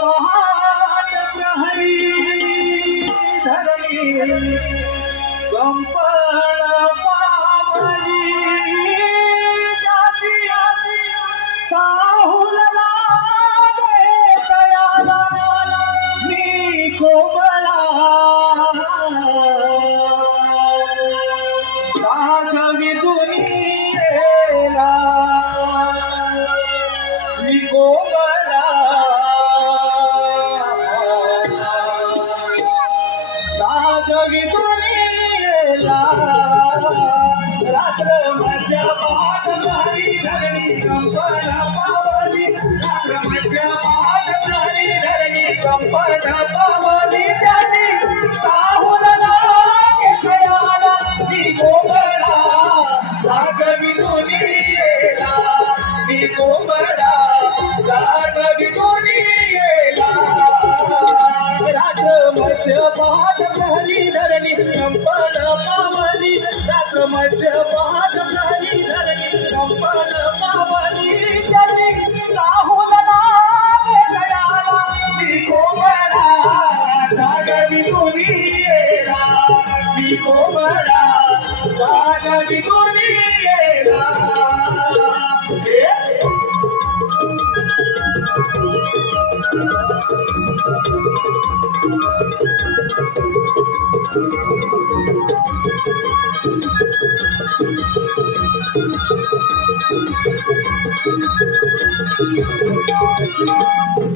पहाट प्रहरी धरणी कंपन पावली जाती साहुल लागे तयाला मी कोमला सागवी दुनियेला मी कोमला सागवी दुनियेला रात्र मध्य पहाट प्रहरी धरणी कंपन पावली रात्र मध्य पहाट प्रहरी धरणी कंपन पावली जाती साहुल लागे तयाला मी कोमला सागवी दुनियेला मी कोमला सागवी दुनियेला रात्र मध्य पहाट प्रहरी धरणी कंपन पावली रात्र मध्य पहाट प्रहरी धरणी कंपन पावली जाती साहुल लागे तयाला मी कोमला सागवी दुनियेला मी कोमला सागवी दुनियेला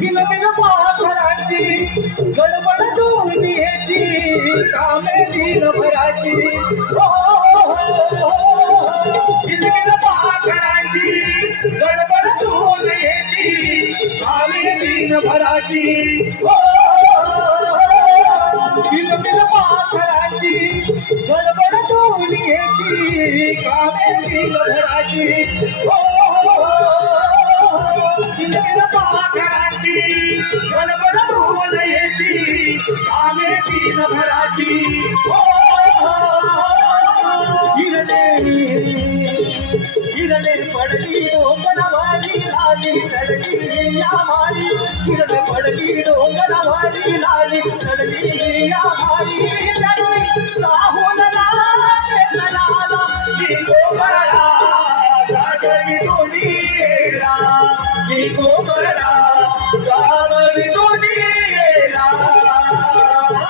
किलबिल पाखरांची गडबड दुनियेची कामे दिनभराची किलबिल पाखरांची गडबड दुनियेची कामे दिनभराची किलबिल पाखरांची गडबड दुनियेची कामे दिनभराची किलबिल पाखरांची गडबड दुनियेची कामे दिनभराची हिरणे पडली डोंगरावाली लाली चढली या मारी हिरणे पडली डोंगरावाली लाली चढली या मारी साहुल लागे तयाला मी कोमला सागवी दुनियेला मी कोमला सागवी दुनियेला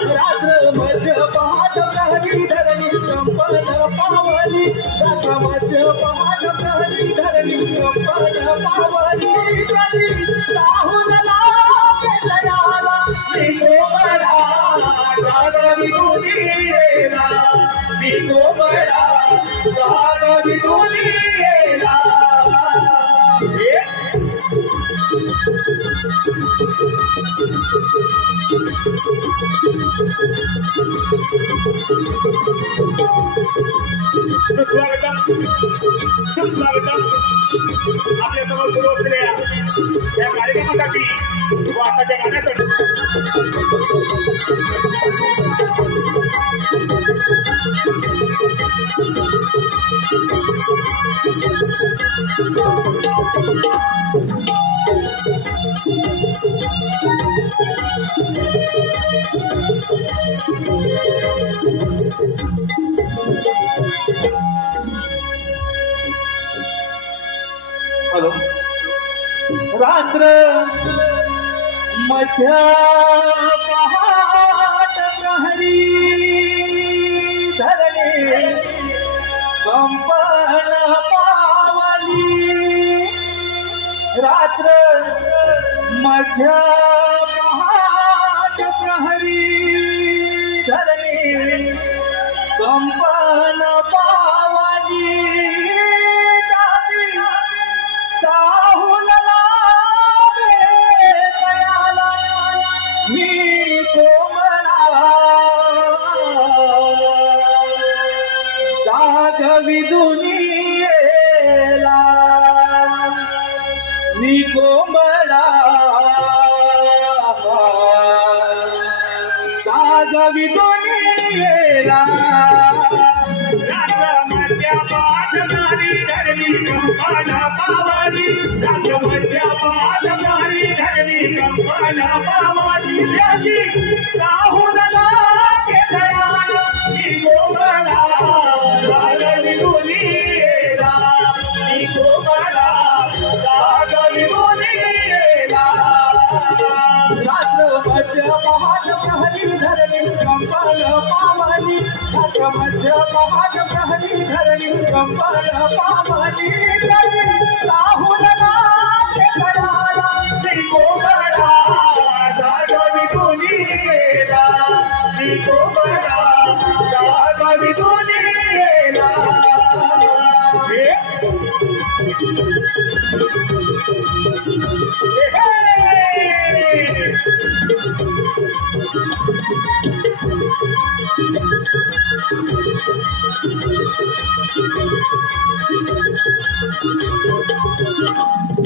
रात्र मध्य पहाट प्रहरी धरणी कंपन पावली रात्र मध्य पहाट प्रहरी धरणी कंपन पावली जाती साहुल लागे तयाला मी कोमला सागवी दुनियेला मी कोमला सागवी दुनियेला सुस्वागतम सुस्वागतम आपल्या समोर सुरू असलेल्या या कार्यक्रमासाठी व आताच्या गाण्यासाठी हॅलो रात्र मध्य पहाट प्रहरी धरणी कंपन पावली रात्र मध्य पहाट प्रहरी धरणी कंपन पावली साहुल लागे तयाला मी कोमला सागवी दुनियेला मी कोमला सागवी दुनियेला रात्र मध्य पाठमारी धरणी कंपाला पावाली रात्रमध्या पाठमारी धरणी कंपाला पावाली त्याची साहुला केतयाला मी गोगला लागली दुनीला मी गोगला लागली दुनीला रात्र मध्य पहाट प्रहरी धरणी कंपाल पावली रात्र मध्य पहाट प्रहरी धरणी कंपाल पावली साहुला केतयाला मी गोगला लागली दुनीला मी गोगला लागली दुनीला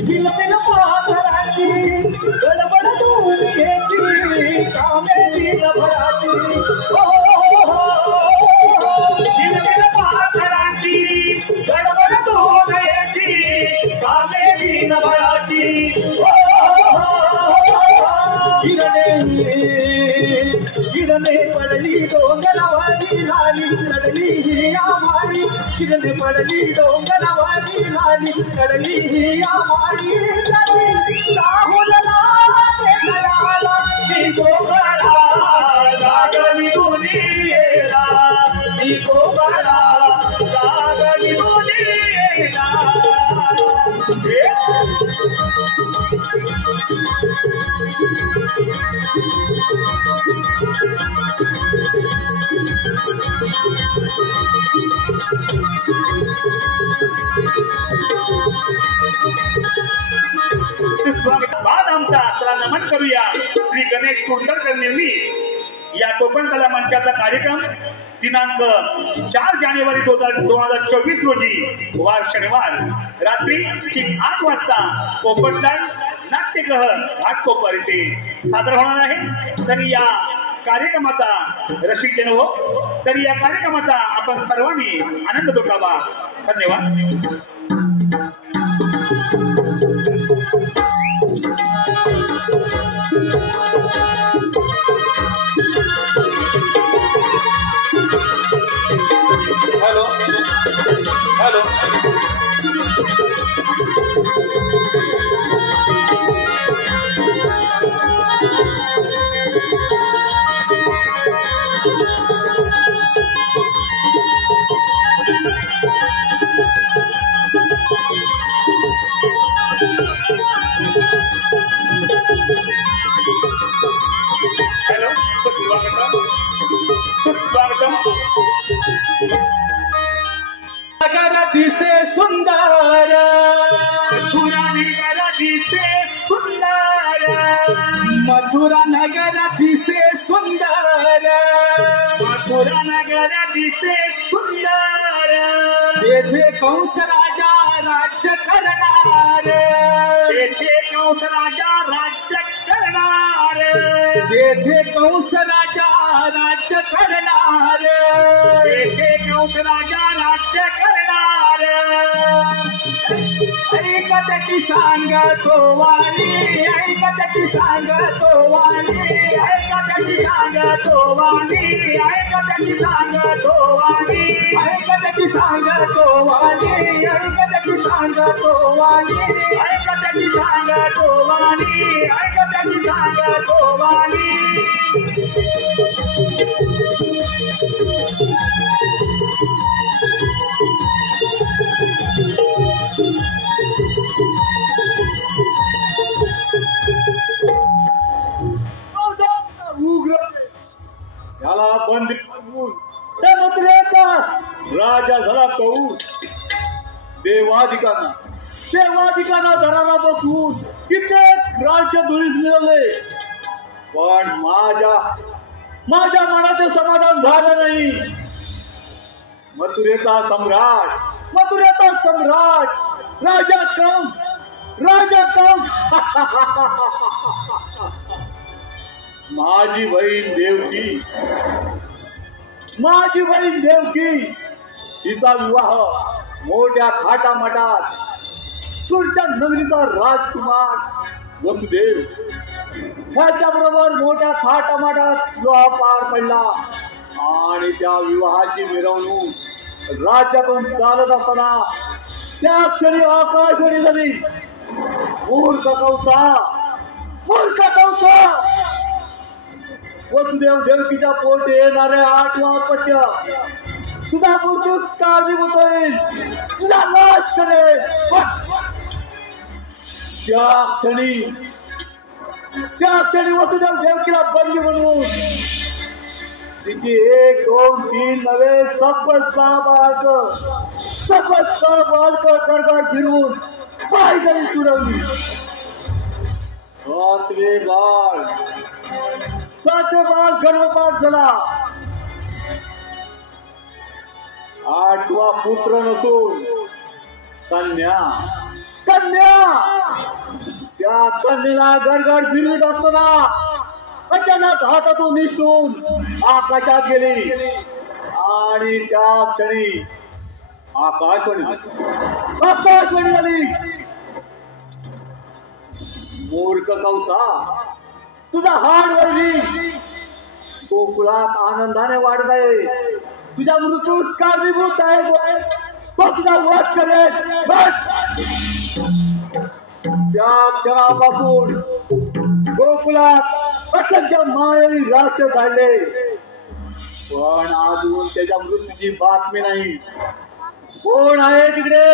बिलबिल पाखराची गडबड दुनियेची कामे दिनभराची बिलबिल पाखराची गडबड धुण्याची कामे दिनभराची किरणे पडली डोंगरावाली लाली चढली ही आम्हाली किरणे पडली डोंगरावाली लाली चढली ही आम्हाली साहुला केतयाला मी गोगला लागली दुनीला मी गोगला लागली दुनीला स्वागत आमचा चला नमन करूया श्री गणेश कुंडलकर निर्मित या कोकण कला मंचाचा कार्यक्रम दिनांक 4 जानेवारी 2024 रोजी वार शनिवार रात्री ठीक 8 वाजता कोकणदान नाट्यगृह घाटकोपर येथे सादर होणार आहे. तरी या कार्यक्रमाचा रसिक जन हो तरी या कार्यक्रमाचा आपण सर्वांनी आनंद लुटावा. धन्यवाद. हॅलो हॅलो हॅलो सुस्वागतम. नगर दिसे सुंदर मथुरा नगर दिसे सुंदर मथुरा नगर दिसे सुंदर मथुरा नगर दिसे सुंदर तेथे कंस राजा राज्य करणार तेथे कंस राजा राज्य करणार तेथे कंस राजा राज्य करणार तेथे कंस राजा राज्य करणार ऐकत की सांगतो वाणी ऐकत की सांगतो वाणी ऐकत की सांगतो वाणी ऐकत की सांगतो वाणी ऐकत की सांगतो वाणी ऐकत की सांगतो वाणी ऐकत की सांगतो वाणी ऐकत की सांगतो वाणी त्याला बंद करून त्या मंत्र्याचा राजा झाला कौल देवाधिकांना दरारा बसवून कित्येक राज्य धुळीस मिळवले, पण माझ्या मनाचे समाधान झालं नाही. मथुरेचा सम्राट राजा कंस माझी बहीण देवकी तिचा विवाह मोठ्या थाटामाटात सूरच्या नगरीचा राजकुमार वसुदेव ह्याच्याबरोबर मोठ्या थाटामाटात विवाह पार पडला आणि त्या विवाहाची मिरवणूक राज्यातून चालत असताना त्या क्षणी आकाशवाणी झाली, मूर्ख कंसा, वसुदेव देवकीच्या पोटी येणारे 8वा अपत्य तुझा मृत्यूच कारणीभूत होईल, तुझा नाश करेल. त्या क्षणी वसुदेव देवकीला बंदी बनवून तिची 1, 2, 3 नव्हे सपत 6 बाळक गडगड फिरवून पायदळी तुडवली. 7वे बाळ गर्भपात झाला. 8वा पुत्र नसून कन्या. त्या कन्येला गडगड फिरवीत असताना अचानक हातातून निसटून आकाशात गेली आणि त्या क्षणी आकाशवाणी झाली, मूर्ख कंसा, तुझा हाड वळली, गोकुळात आनंदाने वाढत आहे, तुझ्या मृत्यूच कारणीभूत आहे, तुझा वध करेल. त्या क्षणापासून गोकुळात असंख्य मानवी राक्षस झाले, पण अजून त्याच्या मृत्यूची बातमी नाही. कोण आहे तिकडे?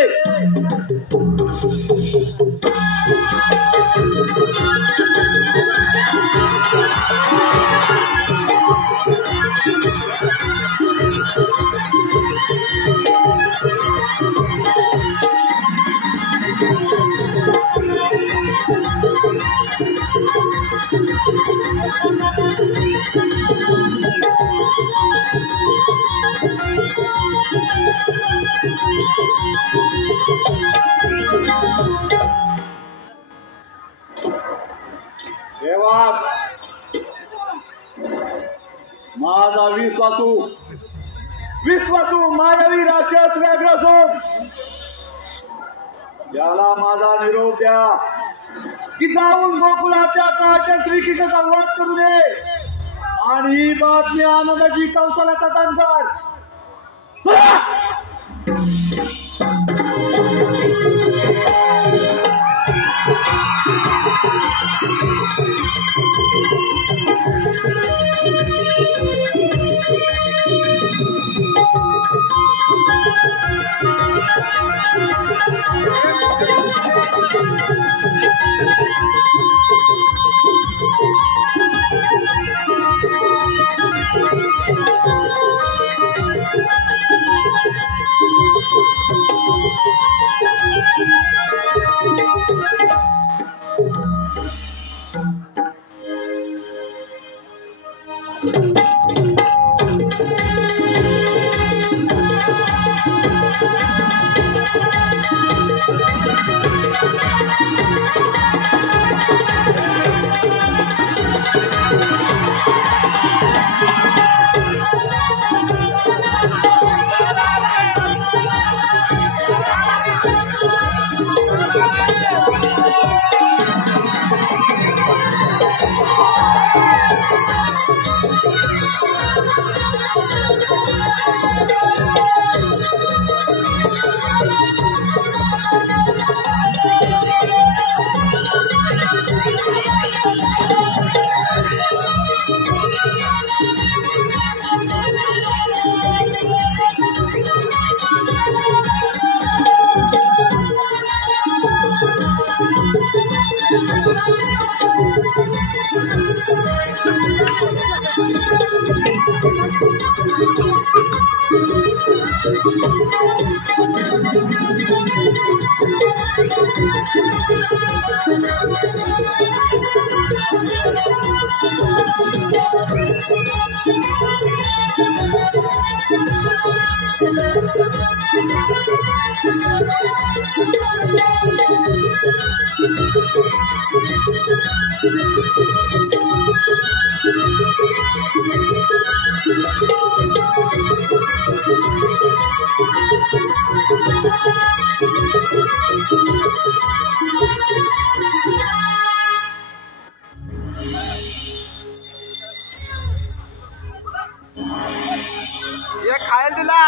देवा, माझा विश्वासू मानवी राक्षस व्याघ्र असून त्याला माझा निरोप द्या की जाऊन गोकुळाच्या काळच्या श्रीकृष्णाचा वध करू दे आणि ही बातमी आनंदाची कंसाला कथन कर. ये खायला दिला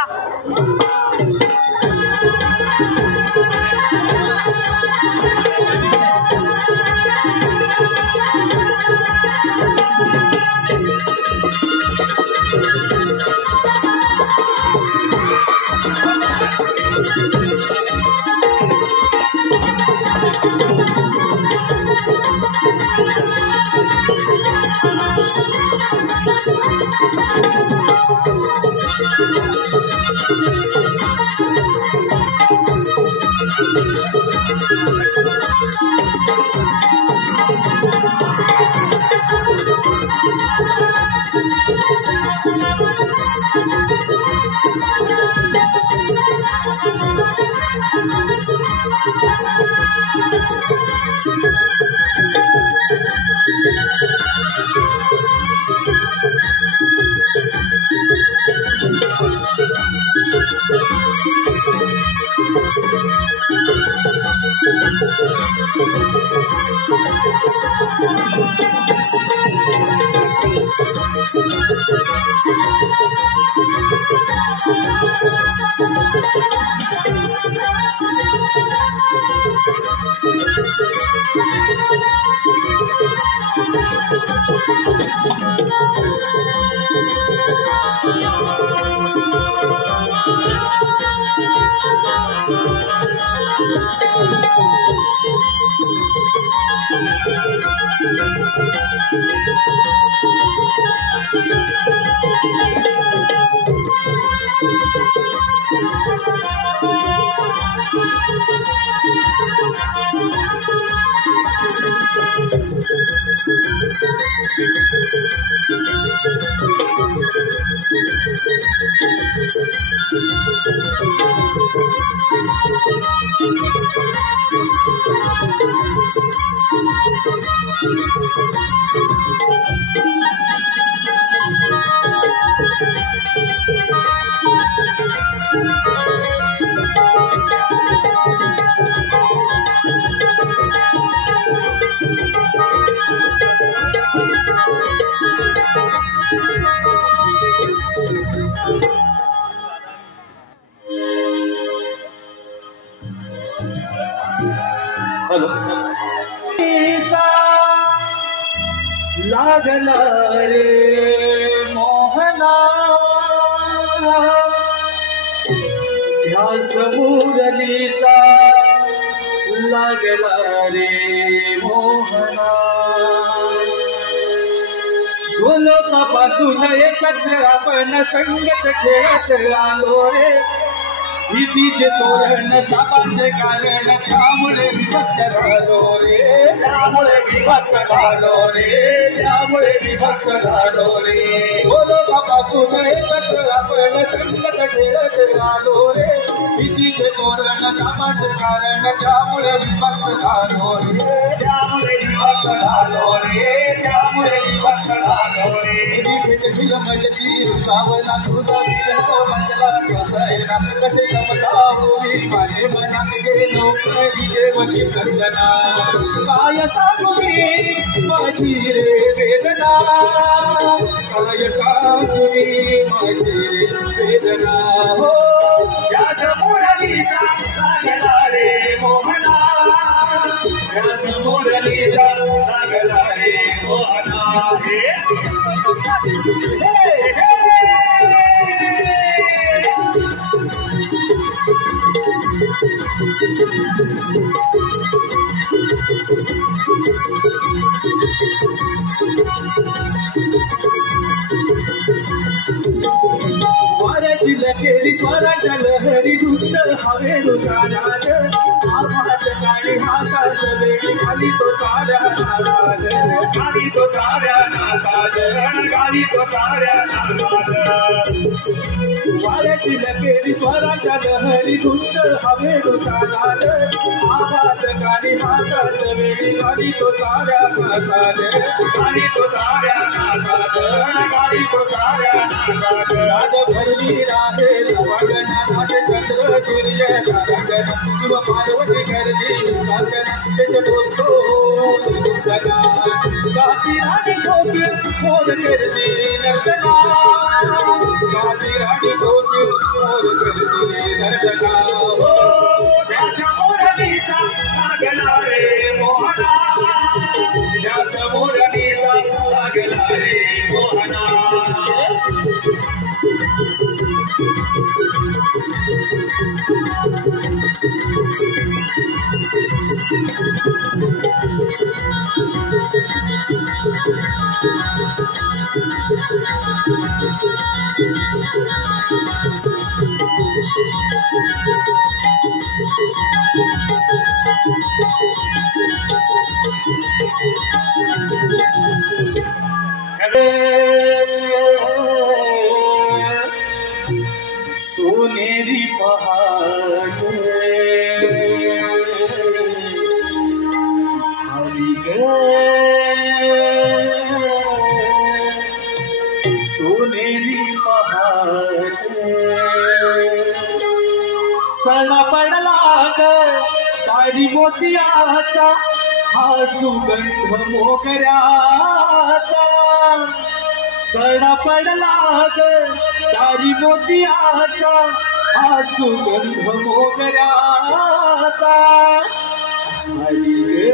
लागला रे मोहना ध्यास मुरलीचा लागला रे मोहना गोलोकापासून एकत्र आपण संगत खेळत आलो रे भीतीचे तोरण सापाचे कारण त्यामुळे विभक्त झालो रे त्यामुळे विभक्त झालो रे त्यामुळे विभक्त झालो रे गोलोकापासून एकत्र आपण संगत खेळत आलो रे भीतीचे तोरण सापाचे कारण त्यामुळे विभक्त झालो रे त्यामुळे विभक्त झालो रे त्यामुळे विभक्त झालो रे शिरमलची रुकावला तुझा विजय मंडला कसायला कसे समजावली माझे मनात गेलो कधी देवली कंगना काय सांगू मी माझी रे वेदना काय सांगू मी माझी रे वेदना हो या मुरलीचा लागला रे मोहना या मुरलीचा लागला रे मोहना वाऱ्याची लकेरी स्वराच्या लहरी धुंद हवेरू जाणार आवाज गाडी हातात वेळी खाली तो साऱ्या नासाद गाडी तो साऱ्या नासाद गाडी तो साऱ्या नासाद वाऱ्याची लकेरी स्वराच्या लहरी धुंद हवेरू जाणार आवाज गाडी हातात वेळी खाली तो साऱ्या नासाद गाडी तो साऱ्या गाडी तो साऱ्या नागात राज भरली राहे लवगना राज चंद्र सूर्य तारकना शिव पार्वती करती उपासना तेज बोलतो सदा गाती राणी कोकिल मोर करती नर्तना गाती राणी कोकिल मोर करती नर्तना त्या समोरणीचा लागला रे मोहना त्या समोरणीचा लागला रे मोहना सोनेरी पहाड झाली ग सोनेरी पहाड सणा पडला ग काळी मोतियाचा हा सुगंध मोगऱ्याचा सणा पडला ग तारी मोतियाचा हा सुगंध मोगऱ्याचा झाली ग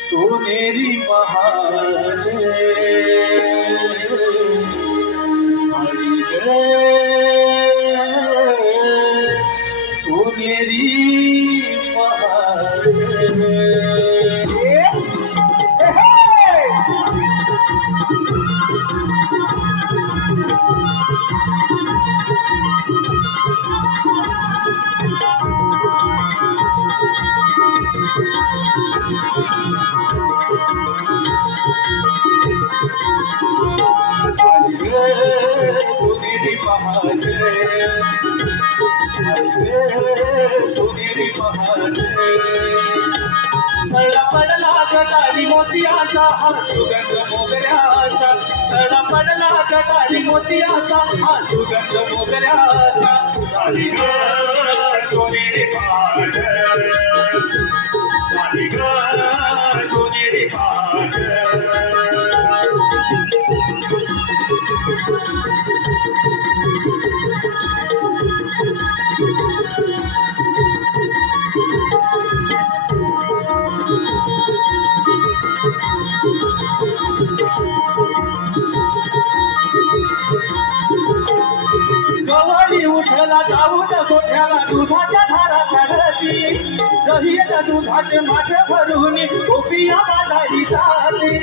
सोनेरी पहाड झाली ग सोनेरी पहाड सोनेरी पहाड सोनेरी पहाड सडा पडला गटारी मोतियाचा हा सुगंध मोगऱ्याचा सडा पडला गटारी मोतियाचा हा सुगंध मोगऱ्याचा झाली ग सोनेरी पहाड झाली ग सोनेरी पहाड गवाळी उठला जाऊन गोठ्याला दुधाच्या धारा काढती दहीच्या दुधाचे माठे भरून गोपिया बाजारी जाते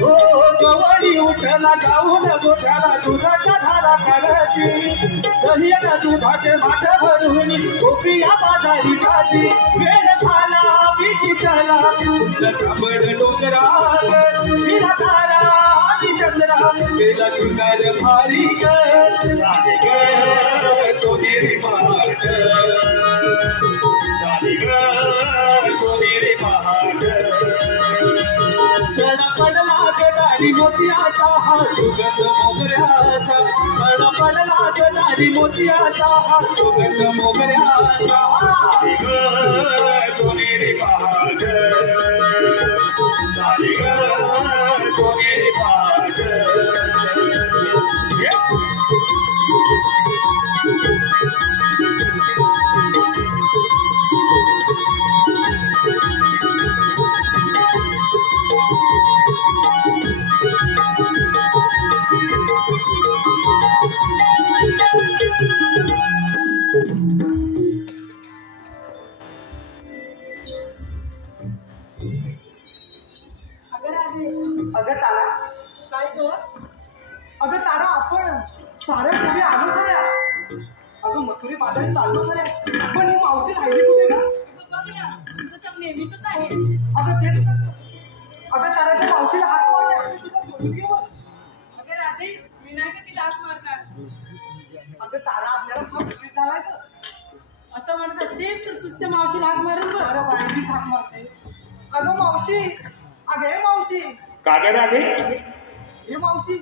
हो गवाळी उठला जाऊन गोठ्याला दुधाच्या धारा काढती दहीच्या दुधाचे माठे भरून गोपिया बाजारी जाते वेळ झाला बिशी झाला कमळ डोंगरात हिरा तारा चंद्रा मेला शृंगार भारी झाली ग सोनेरी पहाड झाली ग सोनेरी पहाड सडा पडला गडारी मोतियाचा हा सुगंध मोगऱ्याचा सडा पडला गडारी मोतियाचा हा सुगंध मोगऱ्याचा झाली ग सोनेरी पहाड झाली ग सोनेरी पहाड अगं तारा काय ग? अगं तारा आपण साऱ्या पुढे आलो खऱ्या अगं मथुरी पातळी चाललो खऱ्या पण ही मावशी राहिली कुठे ग? बघ ना तुझं तर नेहमीच आहे. अगं तेच अगं तारा त्या मावशीला हात मारले आपली सुद्धा बोलून घे बघ. अगं राधे मी नाही का तिला हात मारणार. अगं तारा आपल्याला फार उशीर झालाय तर असं म्हणत नसेल तर तुझ्या मावशीला हाक मारून बघ. अरे बाईंनीच हाक मारते. अगं मावशी, अगं हे मावशी, का ग राधे? हे मावशी,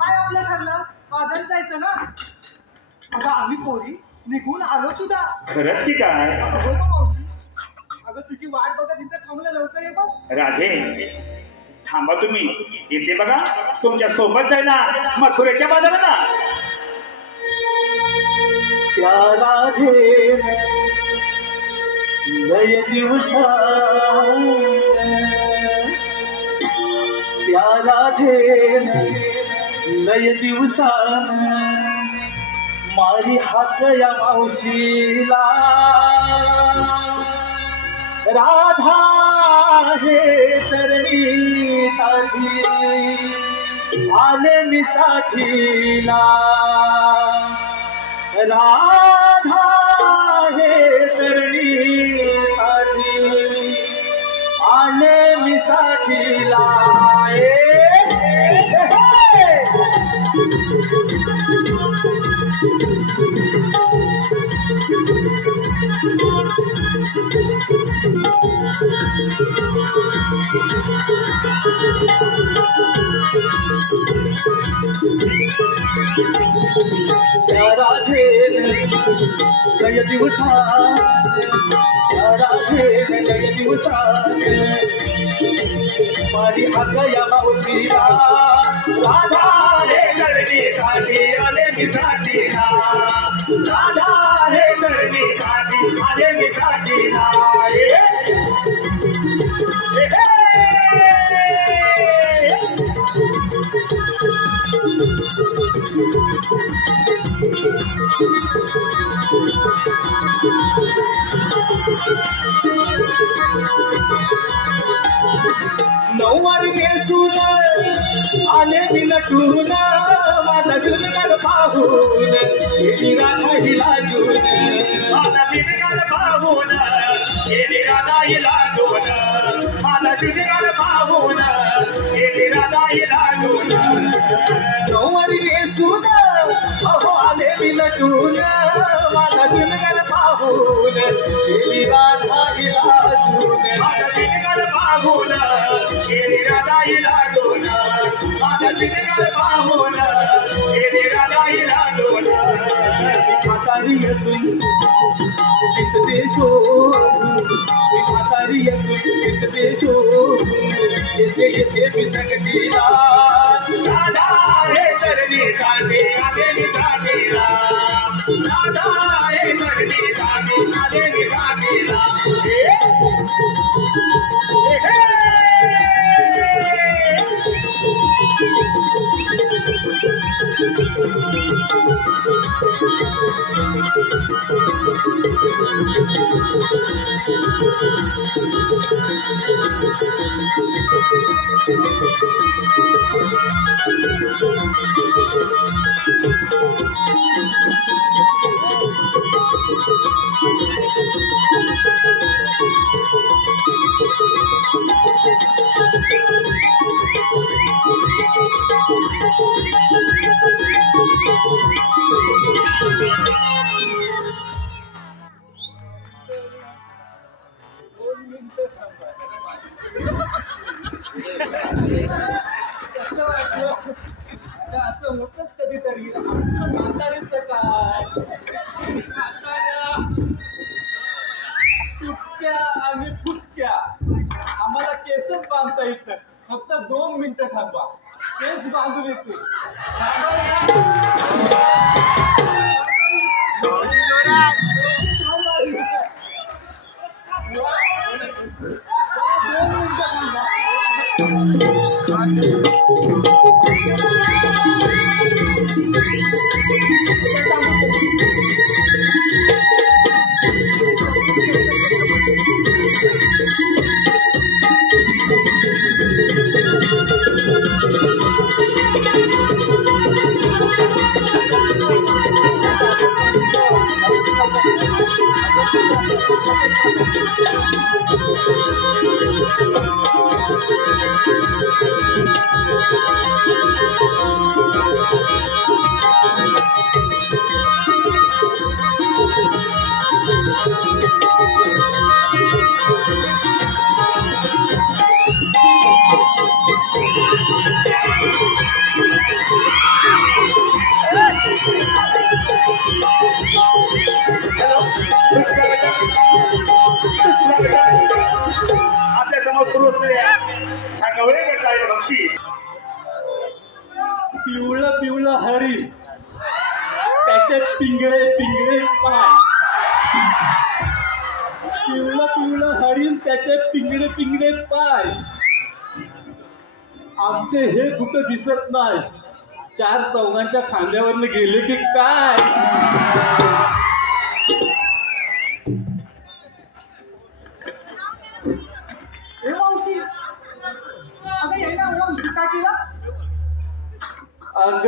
काय आपलं ठरलं? बाजारात जायचं ना? अगं आम्ही पोरी निघून आलो सुद्धा. खरंच की काय? अगं हो गं मावशी, अगं तुझी वाट बघत इथं थांबलं, लवकर ये बघ. राधे थांबा तुम्ही, येते बघा तुमच्या सोबत जायला मथुरेच्या बाजाराला. त्या राधे लय दिवसा, त्या राधे लय दिवसा मारी हात या मावशीला. राधा हे तरणी ताजी आले मी साथीला. राधा हे तरणी ताजी आले मी साथीला. त्या राधे लय दिवसा, त्या राधे लय दिवसा मारी हात या मावशीला. राधा हे करणी काठी आले मी साथीला. राधा हे करणी काठी आले मी साथीला. नऊवारी नेसून आले मी नटून, माझा शृंगार पाहून गेली राधा ही लाजून. माझा शृंगार पाहून गेली राधा ही लाजून. माझा शृंगार पाहून गेली राधा ही लाजून. नऊवारी नेसून अहो आले मी नटून, माझा शृंगार पाहून गेली राधा ही लाजून. माझा शृंगार पाहून गेली राधा ही लाजून. माझा शृंगार पाहून गेली राधा ही लाजून. म्हातारी असून दिसते शोधून, म्हातारी असून दिसते शोधून येते येते मी संगतीला. राधा हे तरणी काठी आले मी साथीला. राधा हे तरणी काठी आले मी साथीला. असं होतच कधीतरी. म्हातारीचं काय, तुटक्या आणि फुटक्या आम्हाला केसच बांधता येत नाही. फक्त 2 मिनिटं थांबा, केस बांधून येतो. आपल्या समोर सुरू असलेल्या हा गवळे गटाचे बक्षीस पिवळं पिवळं हरी त्याचे पिंगळे पिंगळे पाय. पिवळं पिवळं हरिण त्याचे पिंगळे पिंगळे पाय. आमचे हे कुठं दिसत नाही. चार चौघांच्या खांद्यावरनं गेले की काय. हे मावशी अगं यायला एवढा उशीर का केला? अग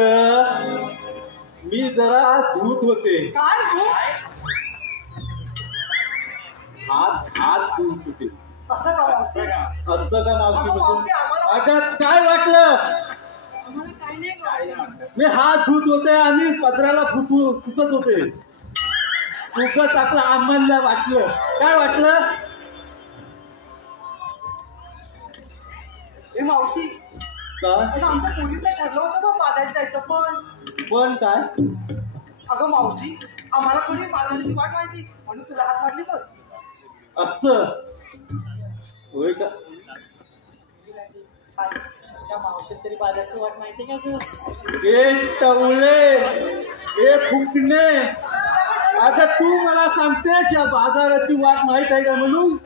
मी जरा धूत होते. काय तू हात धूत होते. असं का मावशी? असं का मावशी? अगं मावशी, आम्हाला- अगं काय वाटलं? आम्हाला काय नाही गं. मी हात धुत होते आणि पत्राला पुसत होते. उगाच आपलं आम्हाला वाटलं. काय वाटलं? हे मावशी काय? आता आमच्या पोरीचं ठरलं होतं बघ बाजारात जायचं पण काय? अगं मावशी आम्हाला थोडी बाजाराची वाट माहिती म्हणून तुला हात मारली बघ. असं होय का? त्या मावशीत तरी बाजारची वाट माहिती का तू? ए टवळे, ए फुकणे, अगं तू मला सांगतेस या बाजाराची वाट माहित आहे का म्हणून?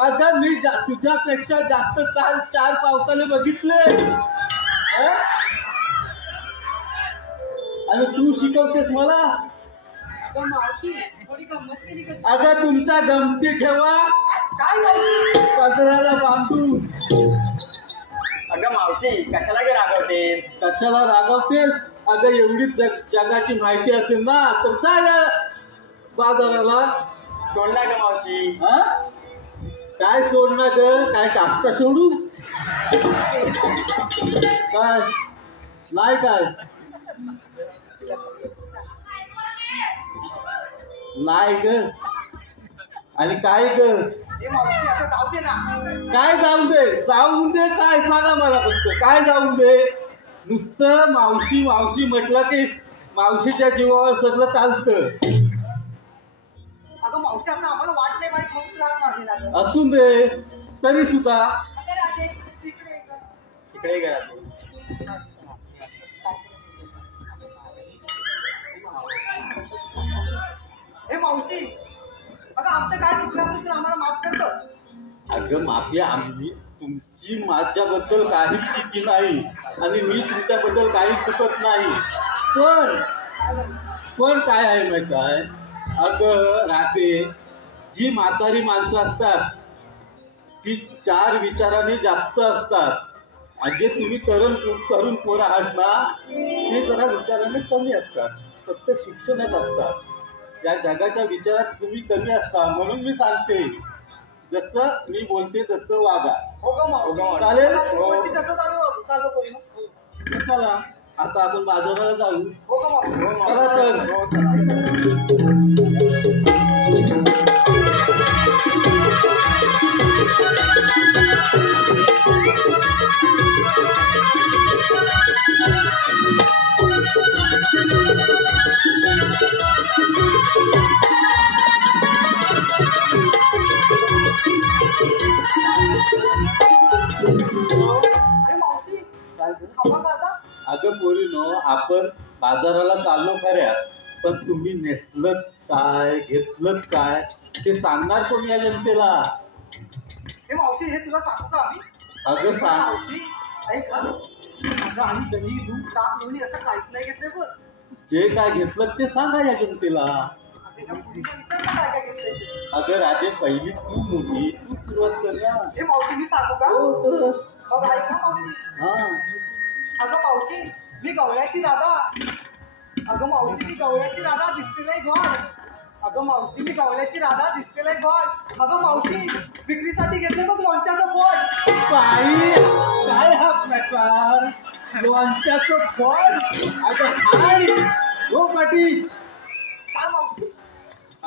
अगं मी तुझ्यापेक्षा जास्त चार पावसाने बघितले आणि तू शिकवतेस मला. अगं मावशी थोडी गंमत केली का? अगं तुमच्या गमती ठेवा. काय मावशी? पदराला बांधून. अगं मावशी कशाला गे रागवतेस? कशाला रागवतेस? अगं एवढीच जगाची माहिती असेल ना तर जा बाजाराला. सोड ना ग मावशी. हा? काय सोडणार ग? काय काष्टा सोडू? काय नाही काय नाही ग. आणि काय ग? हे मावशी आता जाऊ दे ना. काय जाऊ दे? जाऊन दे काय सांगा मला फक्त. काय जाऊन दे? नुसतं मावशी मावशी म्हटलं की मावशीच्या जीवावर सगळं चालतं. अगं मावशी आता आम्हाला वाट नाही माहित म्हणून तुला हात मारलेला गं. असू दे तरी सुद्धा. अगं राधे तिकडे ये गं. तिकडे गेला तू. हे मावशी अगं आमचं काय चुकलं असेल तर आम्हाला माफ कर गं. अगं माफी. आम्ही तुमची माझ्याबद्दल काहीच चुकी नाही आणि मी तुमच्याबद्दल काही चुकत नाही. पण काय आहे माहिती आहे? अगं राहते जी म्हातारी माणसं असतात ती चार विचाराने जास्त असतात. म्हणजे तुम्ही तरुण पोरं आहात ना ते जरा विचाराने कमी असतात. फक्त शिक्षणात असतात. या जगाच्या विचारात तुम्ही कमी असता म्हणून मी सांगते जसं मी बोलते तसं वागा. हो गं मावशी. चालेल? मावशी तसं चालू चालू करू ना. चला आता आपण बाजाराला जाऊ. हो गं मावशी. चला तर. अरे मावशी काय गं? थांबा का आता? अगं पोरीनो आपण बाजाराला चाललो खऱ्या पण तुम्ही नेसलत काय घेतलत काय ते सांगणार कोण या जनतेला? हे मावशी हे तुला सांगू का आम्ही? अगं सांग. मावशी ऐक हा. अगं आम्ही दही दूध ताक लोणी असं काहीच नाही घेतलंय बघ. जे काय घेतलं ते सांगा या जनतेला. अगं ह्या मुलीला विचार ना काय काय घेतलंय ते. अगं राजे पहिली तू मोठी तू सुरुवात कर ना. हे मावशी मी सांगू का? हो तर. मग ऐक ना मावशी. हा अगं मावशी मी गवळ्याची राधा. अगं मावशी मी गवळ्याची राधा दिसतेलाय घर. अगं मावशी मी गवळ्याची राधा दिसतेलाय घर. अगं मावशी विक्रीसाठी घेतले बघ लोणच्याचं फळ. बाई काय हा प्रकार? लोणच्याचं फळ? अगं हाय हो पाटी. काय मावशी?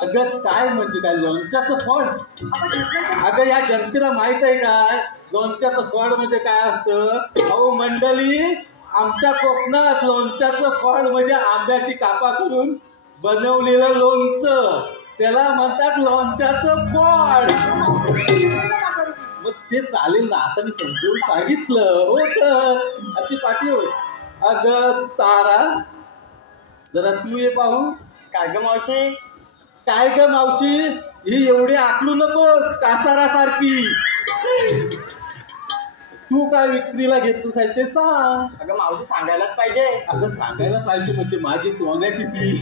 अगं काय म्हणजे काय लोणच्याचं फळ? आता घेतलंय तर अगं या जनतेला माहित आहे काय लोणच्याचं फळ म्हणजे काय असतं? अहो मंडळी, आमच्या कोकणात लोणच्याचं फळ म्हणजे आंब्याची कापा करून बनवलेलं लोणचं, त्याला म्हणतात लोणच्याचं फळ. मग ते चालेल ना, आता मी समजून सांगितलं होत अशी पाठीव. अगं तारा, जरा तू ये पाहू. काय ग मावशी? काय ग मावशी, ही एवढी आकलू नकोस कासारासारखी. तू काय विक्रीला घेतलंस आहे ते सांग. अगं मावशी सांगायलाच पाहिजे. अगं सांगायला पाहिजे म्हणजे माझी सोन्याची ती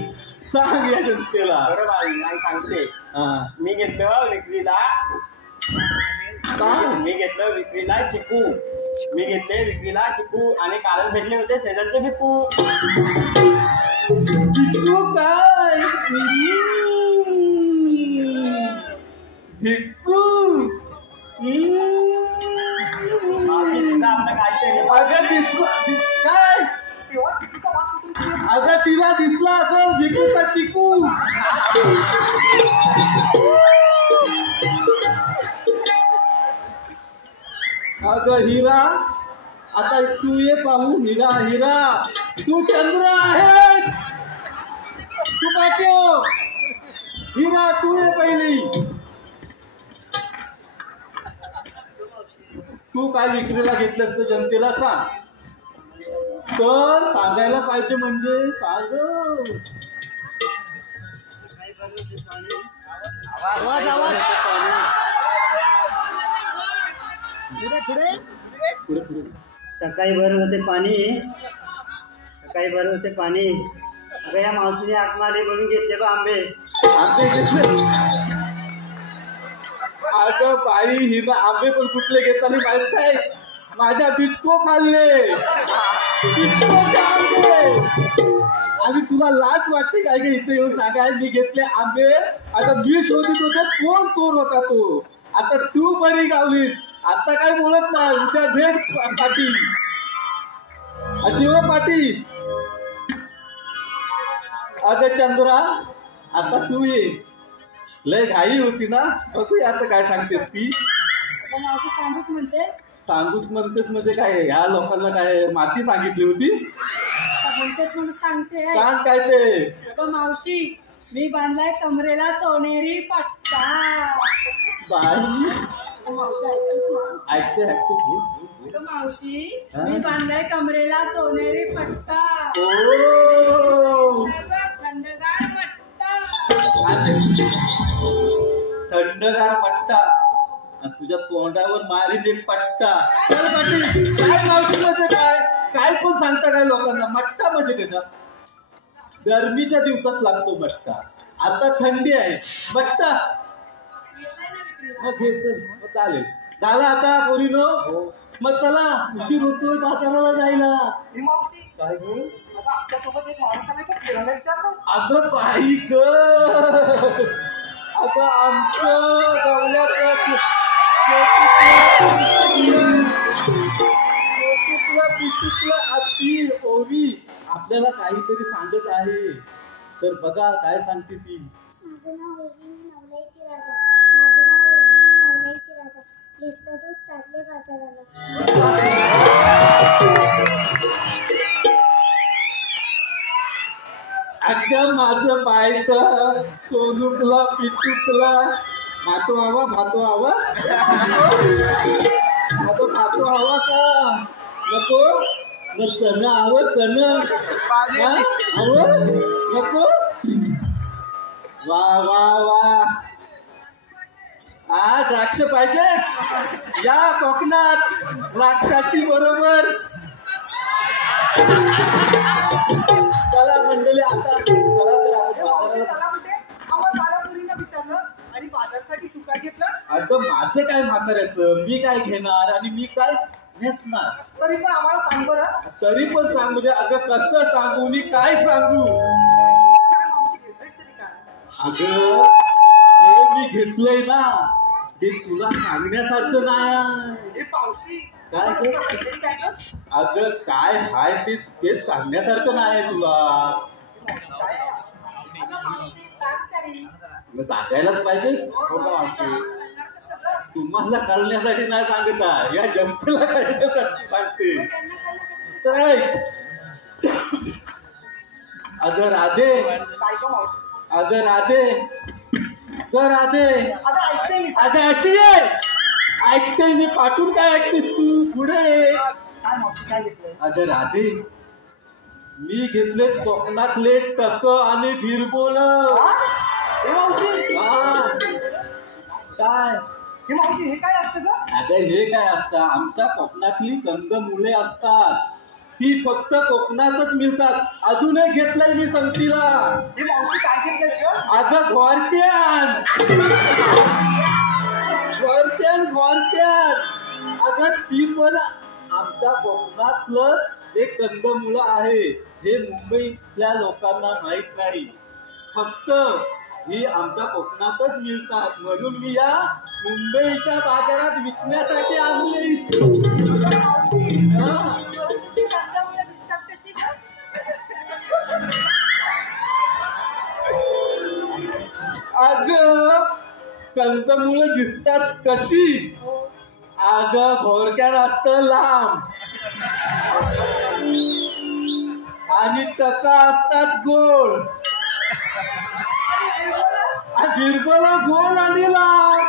सांग या जनतेला. बरं बाई, नाही सांगते. हा. मी घेतलं विक्रीला चिकू. मी घेतले विक्रीला चिकू आणि कालच भेटले होते शेजारचे भिकू. चिकू काय भिक्कू. मावशी तुझं आपलं काय ते अगं काय तेव्हा चिकूचा वास कुठून तरी येतो. अगं तिला दिसला असेल भिकूचा चिकू. अगं हिरा, आता तू ये पाहू. हिरा हिरा, तू चंद्र आहेस. तू पाठव. हिरा तू ये पहिली. तू काय विक्रीला घेतलंस तर जनतेला सांग. तर सांगायला पाहिजे म्हणजे सांग. पुढे पुढे. सकाळी भर होते पाणी. अगं या मावशीने आग मारली म्हणून घेतले बा आंबे. आंबे घेतले. अगं बाई, हिनं आंबे पण कुठले घेताना माहित काय? माझ्या बिटको खाल्ले. बिटकोचे आंबे. आणि तुला लाज वाटते काय ग इथे येऊन सांगाय मी घेतले आंबे? आता मी शोधित होतो कोण चोर होता तो. आता तू बरी गावलीस. आता काय बोलत नाही. उद्या भेट पाटी. अशी हो पाटी. अगं चंद्रा, आता तू ये. लय घाई होती ना. बघूया आता काय सांगतेस ती. आता मावशी सांगूच म्हणते. सांगूच म्हणतेस म्हणजे काय? ह्या लोकांना काय माती सांगितली होती? म्हणतेच म्हणून सांगते. सांग काय ते. अगं मावशी, मी बांधलाय कमरेला सोनेरी पट्टा. बाई मावशी ऐकतेस ना? ऐकते ऐकते. अगं मावशी, मी बांधलाय कमरेला सोनेरी पट्टा. ओ थंडगार पट्टा. थंडगार पट्टा. आणि तुझ्या तोंडावर मारीन एक पट्टा. चल पाटील, काय मावशी म्हणजे काय? काय पण सांगता काय लोकांना? मट्टा म्हणजे कसा? गरमीच्या दिवसात लागतो मट्टा. आता थंडी आहे. मट्टा मग घे. चल मग चालेल. झालं आता पोरीनो. मग चला, उशीर होतोय बाजाराला जायला. ही मावशी, काय ग? आता आमच्यासोबत एक माणूस आलाय का फिरायला विचारलं. अगं बाई ग, अगं आमचं गवल्याचं पिटुकलं आती ओवी आपल्याला काहीतरी सांगत आहे. तर बघा काय सांगते ती. माझं नाव ओवी, मी नवलाईची राधा. घेतलं दूध चालले बाजाराला. अगं माझं बायक सोनूकला पिटुकला भातो हवा भातो हवा का नको? मग चण हवं चण हवं नको? वा वा वा. हा द्राक्ष पाहिजे? या कोकणात द्राक्षाची बरोबर. चला मंडळी आता चला तर आपण मावशी बाजारात. चला कुठे? आम्हा साऱ्या पोरींना विचारलं आणि बाजारसाठी तू काय घेतलं? अगं माझं काय म्हाताऱ्याचं, मी काय घेणार आणि मी काय नेसणार? तरी पण आम्हाला सांग बरं. तरी पण सांग म्हणजे अगं कसं सांगू मी काय सांगू? काय मावशी घेतलंयस तरी काय? अगं हे मी घेतलंय ना, हे तुला सांगण्यासारखं नाही. हे मावशी काय पण ते? असं काहीतरी काय गं? अगं काय हाय ते सांगण्यासारखं नाही तुला. मावशी काय आहे? अगं मावशी, सांग तरी. सांगायलाच पाहिजे. हो का मावशी? तुम्हाला कळण्यासाठी नाही सांगत आहे, या जनतेला कळण्यासाठी सांगते. तर अगं राधे, काय का मावशी? अगं राधे, अगं राधे, अगं ऐकते मी. अगं अशी आहे, ऐकते मी. पाठवून काय ऐकतेस तू? पुढे काय मावशी काय घेतलंय? अगं राधे, मी घेतले स्वप्नातले टक आणि भिरबोल. हे मावशी, काय हे मावशी हे काय असतं ग? अगं हे काय असतं, आमच्या कोकणातली कंदमुळे असतात, ती फक्त कोकणातच मिळतात. अजून एक घेतलंय मी संगतीला. हे मावशी काय घेतलंय ग? अगं घोरट्यान, घोरट्यान, घोरट्यान. अगं ती पण आमच्या कोकणातलं एक कंदमुळं आहे. हे मुंबईतल्या लोकांना माहित नाही, फक्त ही आमच्या कोकणातच मिळतात. म्हणून मी या मुंबईच्या बाजारात विकण्यासाठी आणले. कशी ग? अगं कंदमुळं दिसतात कशी? अगं घोरक्यात असतं लांब आणि टका असतात गोल, भिरबोला गोल आणि लांब.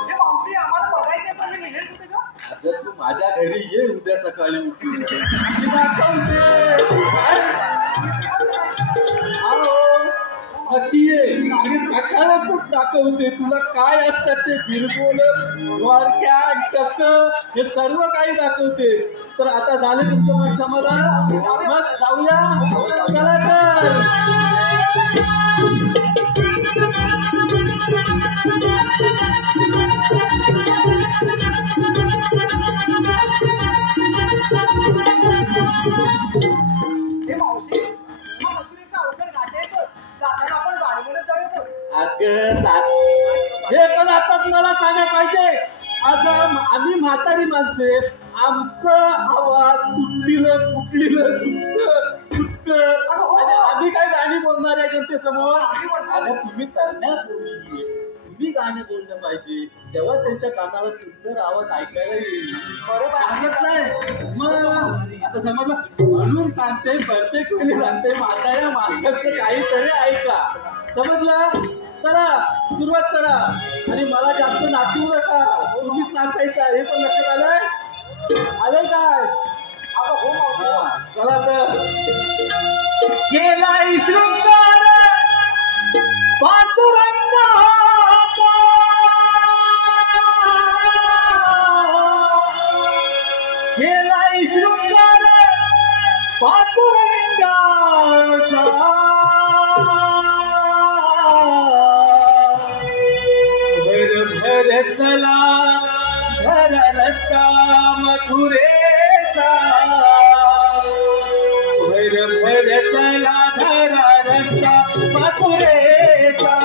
हे मावशी आम्हाला बघायचंय, पण हे मिळेल कुठे ग? अगं तू माझ्या घरी ये उद्या सकाळी उठून. मी दाखवते. नक्की ये, आणि सकाळच दाखवते तुला काय असतात ते भिरबोल, घोरक्या, टक, हे सर्व काही दाखवते. तर आता झाले तुमचं मन समाधान, मग जाऊया. चला तर हे मावशी, हा मथुरेचा अवघड घाट आहे बघ. जाताना आपण गाडीमध्ये जाऊया बघ. अगं हे पण आता तुम्हाला सांगायला पाहिजे. अगं आम्ही म्हातारी माणसे, आमचं आवाज तुटलेलं फुटलेलं आम्ही काय गाणी बोलणार आहे जनतेसमोर? अगं तुम्ही तरण्यापूर्वी तुम्ही गाणं बोललं पाहिजे, तेव्हा त्यांच्या कानाला सुंदर आवाज ऐकायला येईल. सांगत नाही मग आता समजलं. म्हणून सांगते, प्रत्येक वेळी सांगते, म्हाताऱ्या माणसाचं काहीतरी ऐका. समजलं? चला सुरुवात करा, आणि मला जास्त नाचवू नका. तुम्हीच नाचायचं आहे, हे पण लक्षात आलंय काय? अगं हो मावशी. चला तर केलाय शृंगार पाचुरंगाचा, केलाय शृंगार पाचुरंगाचा, भर चला धरा रस्ता मथुरेचा, भर चला धरा रस्ता मथुरेचा.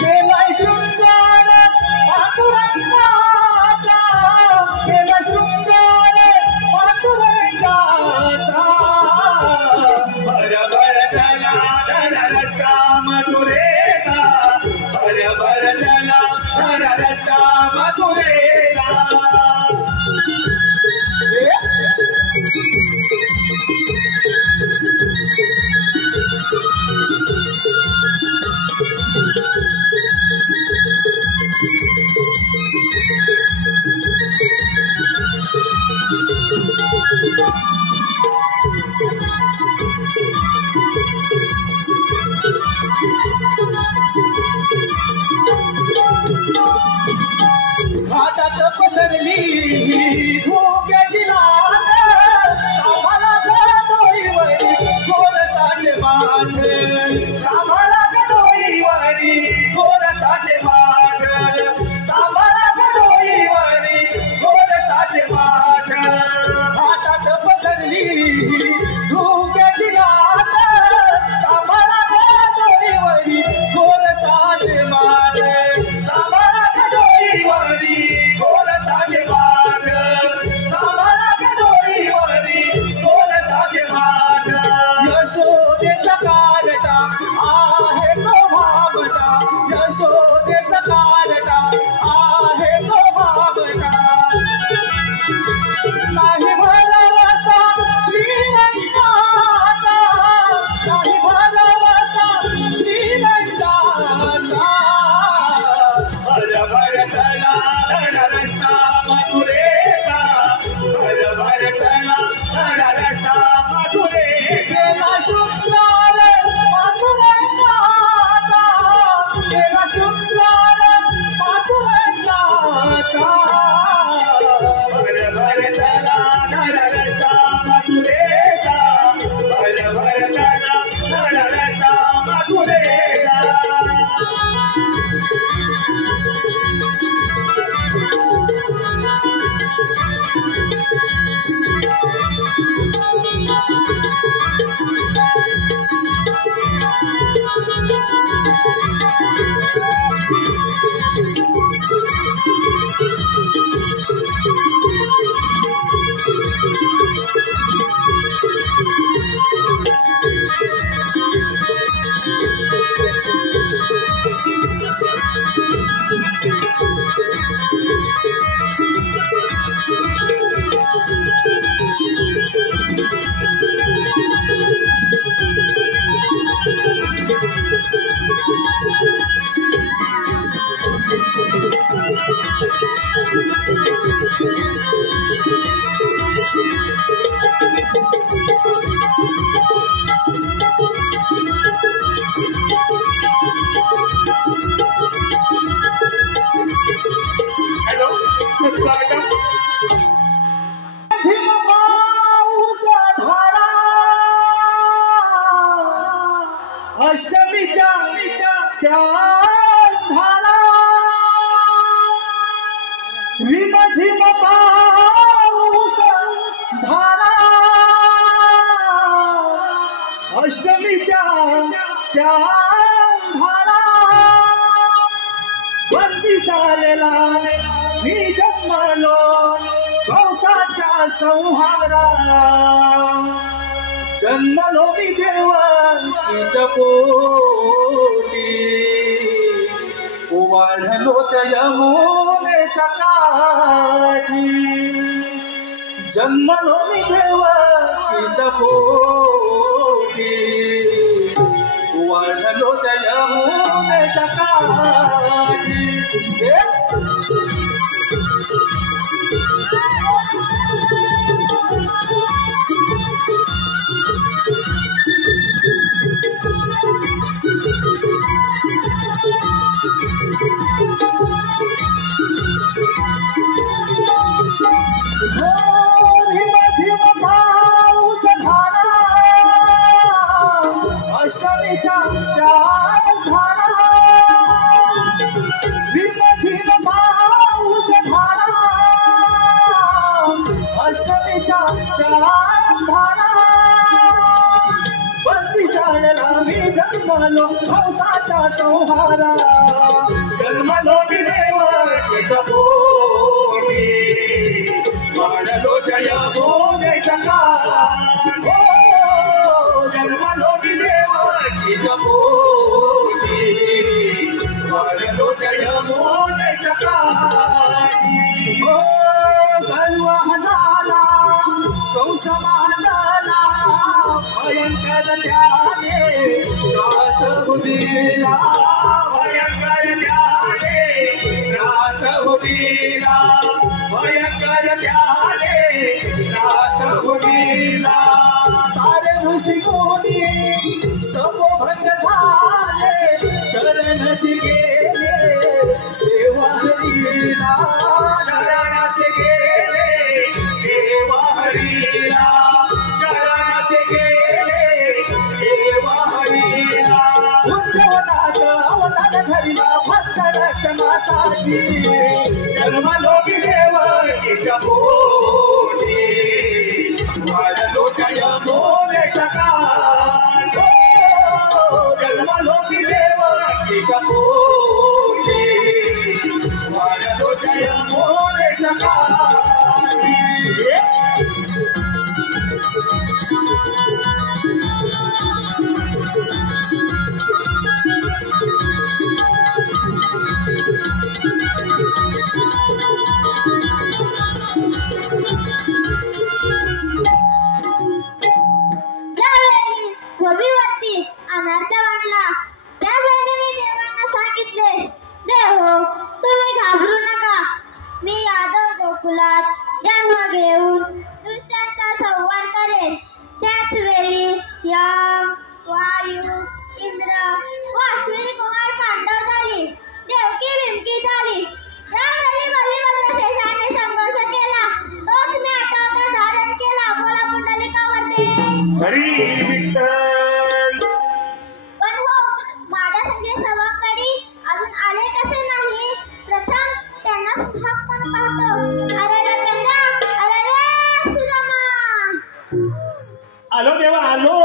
केलाय शृंगार पाचुरंगाचा, केलाय शृंगार पाचुरंगाचा, भर चला धरा रस्ता मथुरेचा, भर चला धरा रस्ता मथुरेचा. घाटात पसरली धोक्याची लाट, सांभाळा डोईवरी गोरसाचे माठ, सांभाळा डोईवरी गोरसाचे माठ, सांभाळा डोईवरी गोरसाचे माठ. घाटात पसरली धोक्याची लाट, हॅलो स्वागतम. अष्टमीच्या त्या धारा रिम झिम पाऊस धारा अष्टमीच्या त्या धारा बंदिशालेला मी जन्मलो पावसाच्या संहारा जन्मलो मी देवांच्या पोटी वाढलो त्या यमुनेच्या काठी जन्मलो मी देवांच्या पोटी वाढलो त्या यमुनेच्या काठी पाऊस धारा अष्टमीच्या धारा पाऊस धारा अष्टमीच्या धारा बंदिशाळेला मी जन्मलो पावसाचा संहारा जन्मलो मी देवाच्या पोटी वाढलो जय भोगेच्या काठी जन्मलो मी देवाच्या पोटी वाढलो जय भोगेच्या काठी गलवा झाला कंस मांडला भयंकर त्याने रास उदिला भयंकर त्याने रास उदिला भयंकर त्याने रास उदिला सारे ऋषी कोणी तपोभंग झाले शरणच गेले देवा हरीला शरणच गेले देवा हरीला शरणच गेले देवा हरीला उद्धवनाथ अवतार धरिला भक्त रक्षणासाठी जन्मलो मी देवाच्या पोटी वाढलो जय भोगेच्या काठी जन्मलो मी देवाच्या पोटी वाढलो जय भोगेच्या काठी पूर्वीवरती अनर्थ वाढला त्यासाठी मी देवांना सांगितले देव तुम्ही घाबरू नका मी यादव गोकुलात जन्म घेऊन दुष्टांचा संहार करेन त्याच वेळी यम वायू इंद्र व अश्विनी कुमार पांडव झाली देवकी बिमकी झाली त्यावेळी बलिभद्रशेषाने संघर्ष केला तोच मी आठवता धारण केला बोला पुंडलिकावरती हरी विठ्ठल. पण हो माझ्या संगे सभाकडे अजून आले कसे नाही प्रथम त्यांना हाक पण पाहतो अरे रे पेंदा अरे रे सुदामा आलो देवा आलो.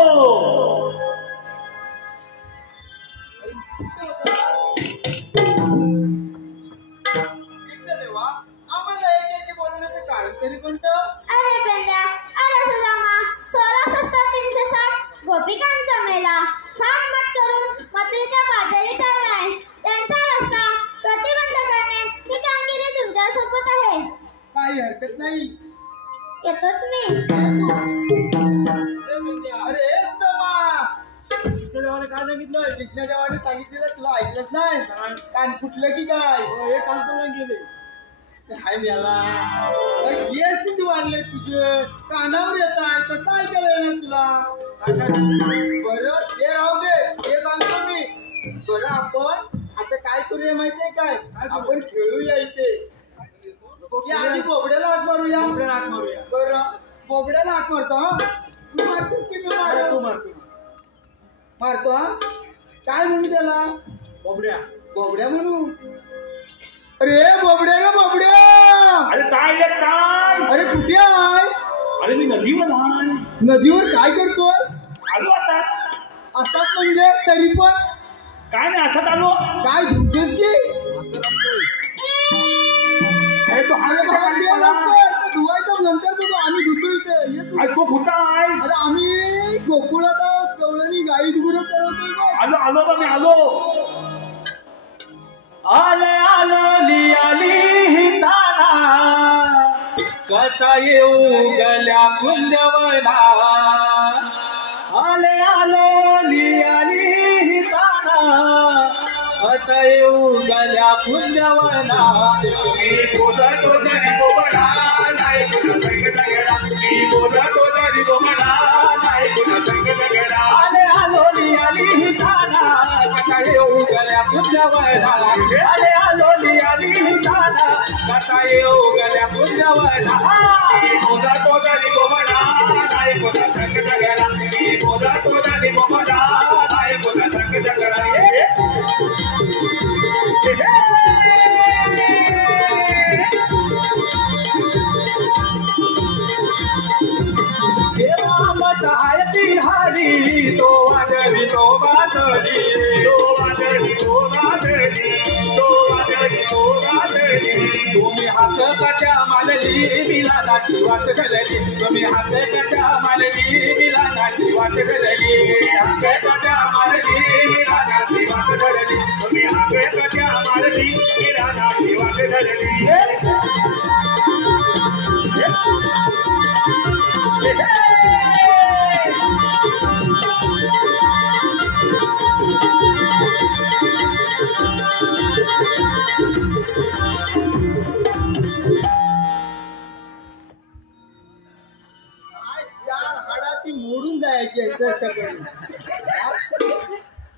आम्हाला एक बोलण्याचं कारण तरी कोणतं अरे पेंदा अरे सुदामा 16,360 गोपिकांचा मेला थाटमाट करून मथुरेच्या पादरी चाललाय त्यांचा रस्ता प्रतिबंध करणे ही कामगिरी तुमच्या सोबत आहे काही हरकत नाही येतोच मी अरे सुदामा कृष्णदेवाने काय सांगितलं कृष्णदेवाने सांगितलेलं तुला ऐकलंच नाही कान फुटलं की काय हे कान पण गेले काय मेला केस किती वाढले तुझे कानावर येत आहे कसं ऐकायला येणार तुला बरं ते राहू दे हे सांगतो मी बरं आपण आता काय करूया माहितीये काय आपण खेळूया इथे आधी बोबड्याला हात मारूया बरं बोबड्याला हात मारतो हा तू मारतोस की मी मारतो मारतो हा काय म्हणू त्याला बोबड्या बोबड्या म्हणू अरे बोबड्या ग बोबड्या अरे काय रे काय अरे कुठे आहेस अरे मी नदीवर आहे. नदीवर काय करतोय आलो आता असाच म्हणजे तरी पण काय नाही असत आलो काय धुतेस की अरे तो अरे बाबा धुवायचं नंतर बघू आम्ही धुतो इथे ये तू. अरे तो कुठं आहे अरे आम्ही गोकुळात आहोत कवळणी गाई दुगुरं पळवतोय आलो आलो बा मी आलो आले आलो आली ताना कथा येऊ गल्या पुण्यवना आले आलो आली ताना कथा येऊ गल्या पुण्यवना मी बोलतो तरी बोबडा नाही कुठं संग लगडा मी बोलतो तरी बोबडा नाही कुठं संग लगडा आले आलो आली ताना कथा येऊ गल्या पुण्यवना आले आलो आली ताना कथा येऊ गल्या पुण्यवना मी बोलतो तरी बोबडा नाही कुठं संग लगडा मी बोलतो तरी बोबडा नाही कुठं संग लगडा देवा सहायती हरी तो वाजवी तो बाजरी तो वादळी तो वादळी तो वादळी तो वादळी तुम्ही हात कट्या मालली मिलानाची वाट घडली तुम्ही हात कट्या मालली मिलानाची वाट घडली हात कट्या मारली मिलानाची वाट धरली तुम्ही हात कट्या मारली मिलानाची वाट धरली हाडाती मोडून जायची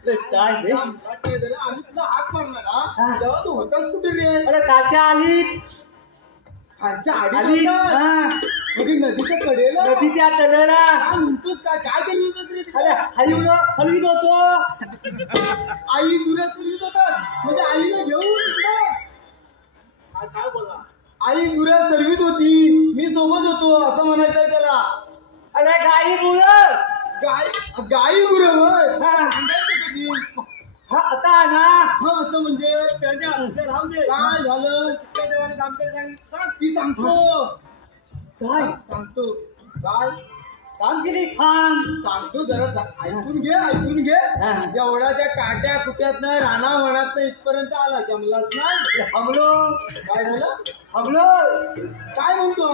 काय आम्ही तुला हात मारणार हा तेव्हा तू होतास कुठे रे अरे तात्या आली खालच्या आडी मध्ये नदीच्या कडेला नदी त्या तळेला काय म्हणतोस काय केली होतं रे अरे हलवीत होतो आई गुऱ्या चुरीत होतात म्हणजे आईला घेऊन काय बोला आई गुऱ्या चरवीत होती मी सोबत होतो असं म्हणायचंय त्याला अरे गाई गुळ गाई गुरं होय हा. सांगायचं कधी हा आता ना हा असं म्हणजे राहू दे काय झालं देवाने काम केलं सांग ती सांगतो काय सांगतो काय काम केली खान सांगतो जरा ऐकून घे एवढा त्या काट्या कुट्यातनं राणा वनातनं इथपर्यंत आला जमलाच नाही हमलो काय झालं हमलो काय म्हणतो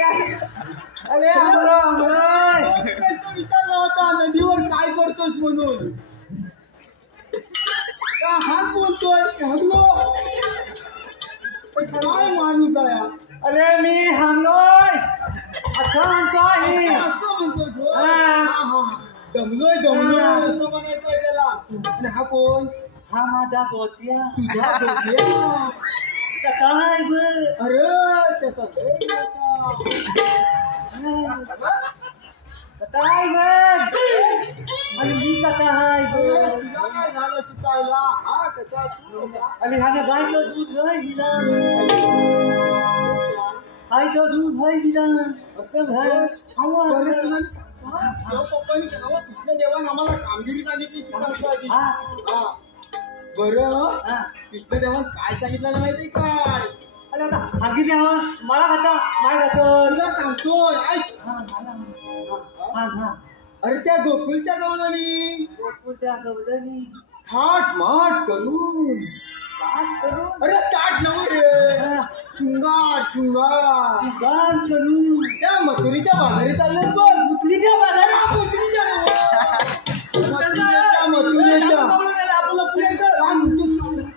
अरे हमलो प्रश्न विचारला होता नदीवर काय करतोस म्हणून का हाच बोलतोय हमलो काय माणूस आहे अरे मी हमलोय असं म्हणतोय असं म्हणतो हा. दमलोय असं म्हणायचंय त्याला आणि हा कोण हा माझा गोत्या तुझा डोक्या काय ग अरे त्याचा काय ग आणि मी कथा आहे तुला काय झालं सुटायला हा कसा आणि ह्यानं गायचं दूध आहे हिला गायचं दूध आहे हिला कृष्णदेवान आम्हाला कामगिरी सांगितली बरं कृष्णदेवान काय सांगितलं माहिती काय अरे आता हागी द्यावा मला खाता मला खातो तुला सांगतोय ऐक अरे त्या गोकुळच्या गवळणी गोकुळच्या गवळणी थाट माट करून अरे ताट नव रे शृंगार करून त्या मथुरीच्या बाजारी चालले बघ मुतलीच्या बाजारात मथुरीच्या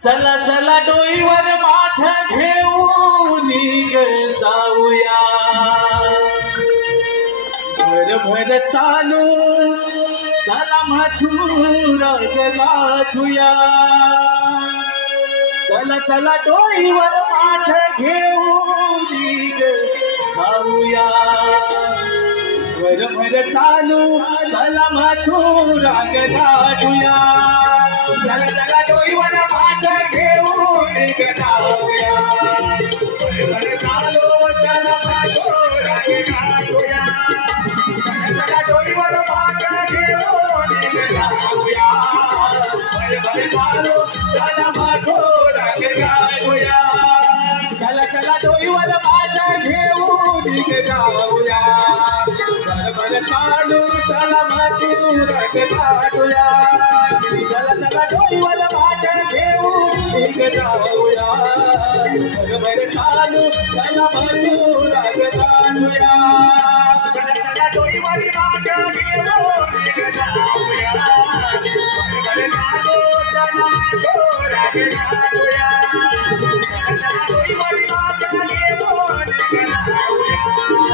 चला चला डोईवर माठ घेऊन जाऊया भर चालू चला मथुरा गाठूया चला चला डोईवर माठ घेऊन जाऊया भर चालू चला मथुरा गाठूया चला चला डोईवर माठ घेऊन जाऊया भर चालू चला मथुरा गाठूया चला डोईवर माठ घेऊन जाऊया भर चालू चला मथुरा गाठूया चला चला डोईवर माठ घेऊन जाऊया भर चालू चला मथुरा गाठूया चला चला डोईवर माठ घेऊन जाऊया भर चालू चला मथुरा गाठूया चला चला डोईवर माठ घेऊन जाऊया भर चालू चला मथुरा गाठूया चला डोईवर माठ घेऊन जाऊया भर चालू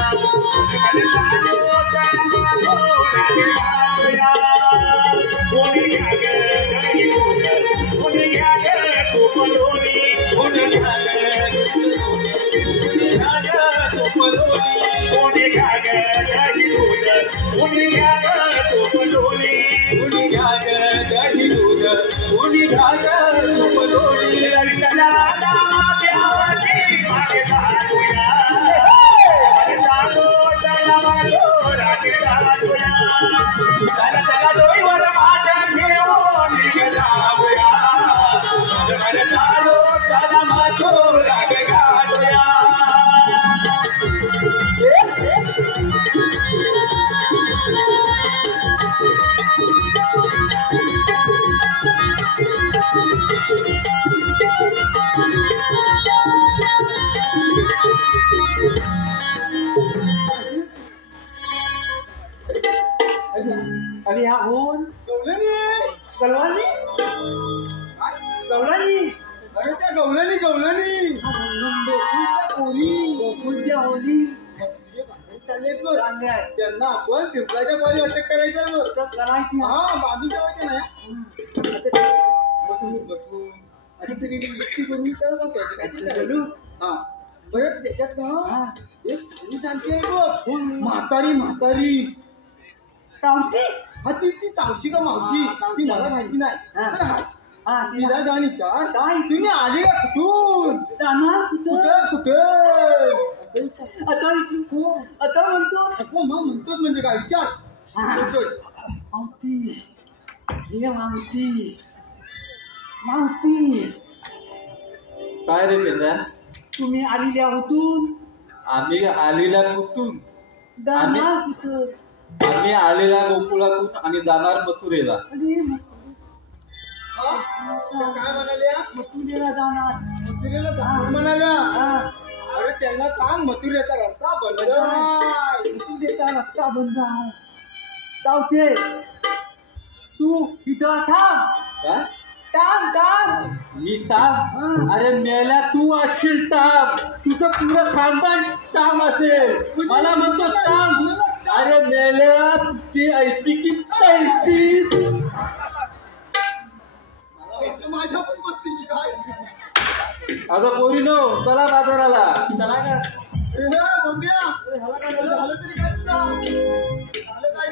चला मथुरा गाठूया कोणी चला चला डोईवर माठ घेऊन जाऊया भर चालू चला मथुरा गाठूया अरे हा होन गवळणी गवळणी अरे त्या गवळणी गोकुळच्या होली चालले त्यांना आपण पिंपळाच्या पारी अटक करायचं करायची हा बाजूच्या वाटे नाही बसून अशी तरी व्यक्ती करून तर बसायचं काय हा बरं त्याच्यात ना एक सगळी शांती आहे बघ म्हातारी तावची हा ती तावची का मावशी ती मला माहिती नाही तिला जाणी काय तुम्ही आले का कुठून जाणार कुठे आता म्हणतो असं मग म्हणतोच म्हणजे काय विचार मावती काय रे पेंद्या तुम्ही आलेल्या होतून आम्ही आलेल्या कुठून जाणार कुठं आम्ही आलेल्या गोकुळातून आणि जाणार मथुरेला काय म्हणाल्या मथुरेला जाणार म्हणाल्या अरे त्यांना सांग मथुरेचा रस्ता बंद मथुरेचा रस्ता बंद आहे चावते तू इथं थांब मी ताप अरे मेला तू असशील ताप तुझं पुरं खानदान ताम असेल मला म्हणतोस ताम अरे मेल्या ती ऐशी की तैसी माझ्या पण बसते की काय अगं पोरीनो चला बाजाराला चला का झालं तरी काय झालं काय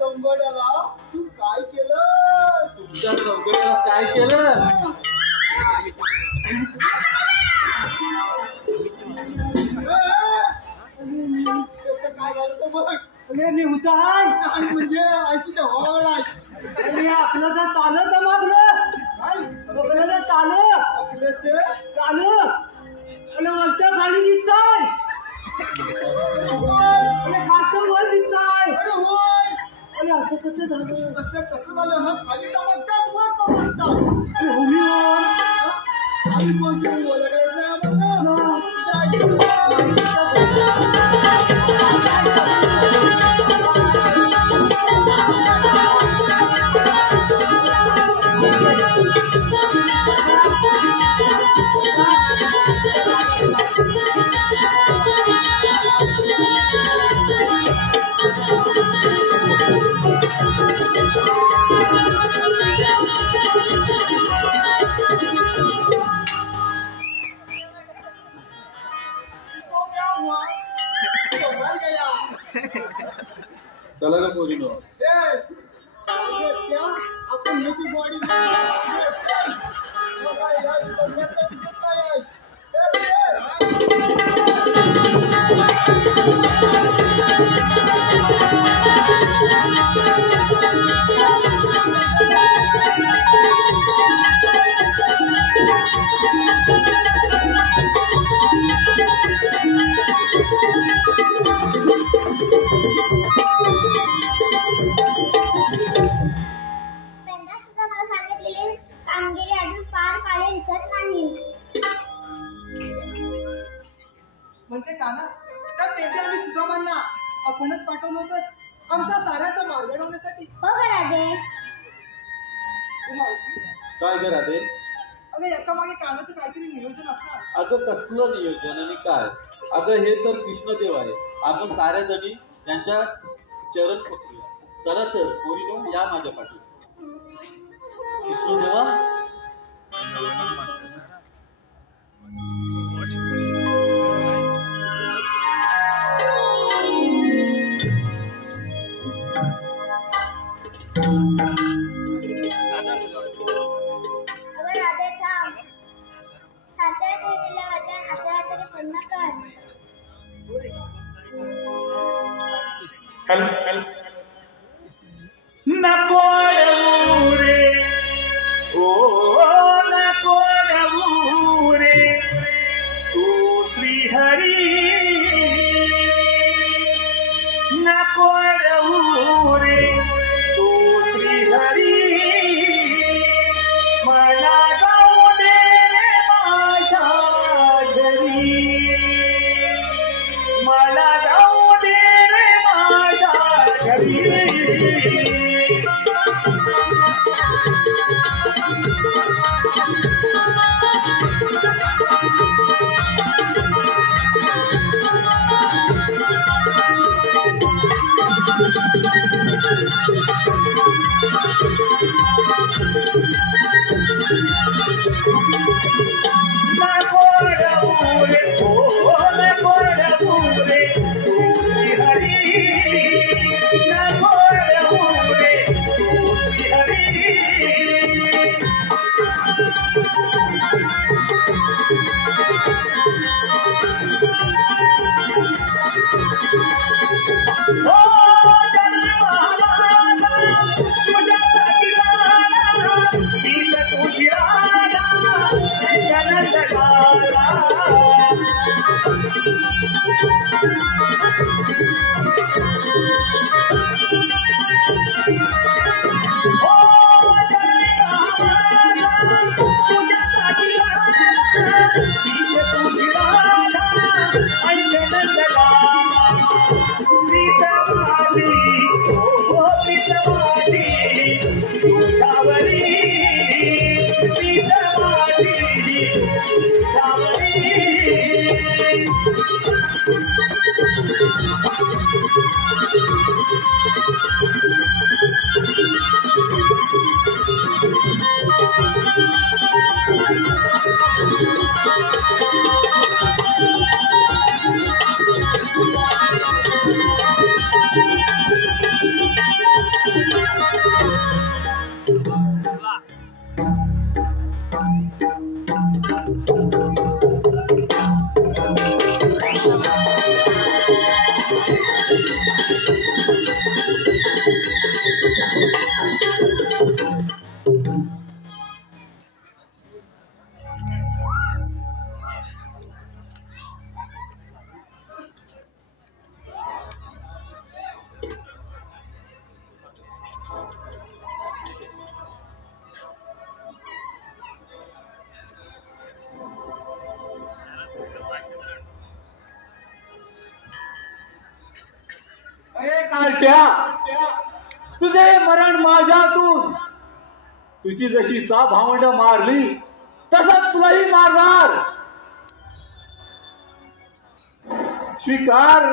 संगडाला तू काय केलं तुमच्या चौकटीला काय केलं काय झालं तर बघ मी उतार म्हणजे अशी हवड आहे आपलं जर चालत मागलं आपलं जर चालू आणि वरच्या खाली दिसतंय कसं झालं कसं झालं हा खाली म्हणतात वर म्हणतात आम्ही कोणती बोलत चला ना पोरीनो आपण मोठी बॉडी म्हणजे काना त्या पेंड्या आणि सुदामांना आपणच पाठवलं होतं आमच्या साऱ्याचा मार्ग लावण्यासाठी. हो राधे. काय ग राधे? अगं याच्या मागे कानाचं काहीतरी नियोजन असणार. अगं कसलं नियोजन आणि काय? अगं हे तर कृष्णदेव आहे. आपण साऱ्या जणी त्यांच्या चरण पकडूया. चला तर पोरीनो या माझ्या पाठी. कृष्णदेवा नको रे ओ नको रे तू श्रीहरी नको रे तू श्रीहरी मला जाऊ दे माझ्या घरी मला जाऊ दे माझ्या घरी. कार्ट्या तुझे मरण माझ्यातून, तुझी जशी 6 भावंड मारली तसंच तुलाही मारणार. स्वीकार.